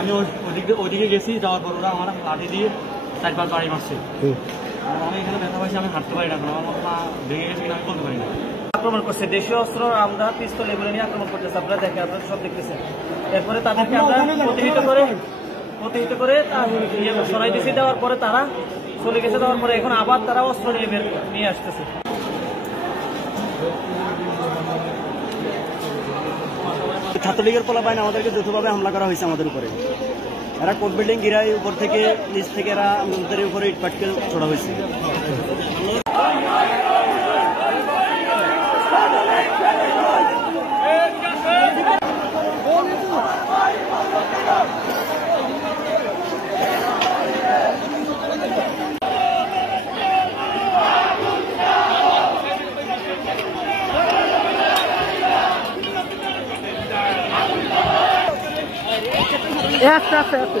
আমি ওইদিকে গেছি, যাওয়ার পর ওরা আমার লাঠি দিয়ে 4-5 বাড়ি মারছে। আমি এখানে ব্যথা পাইছি, আমি হাঁটতে পারি না, আমার পা ভেঙে গেছে কিনা আমি বলতে পারি না। আক্রমণ করছে, দেশীয় অস্ত্র আমরা পিস্তল এগুলো নিয়ে আক্রমণ করতেছে, আপনারা দেখেন, আপনারা সব দেখতেছেন। এরপরে তাদেরকে আমরা প্রতিহিত করে সরাই দিয়েছি, দেওয়ার পরে তারা চলে গেছে। দেওয়ার পরে এখন আবার তারা অস্ত্র নিয়ে আসতেছে। ছাত্রলীগের পোলাপাইন আমাদেরকে যৌথভাবে হামলা করা হয়েছে আমাদের উপরে। এরা কোর্ট বিল্ডিং গিরায় উপর থেকে নিচ থেকে এরা আমাদের উপরে ইট পাটকেল ছোড়া হয়েছে। আস্তে আস্তে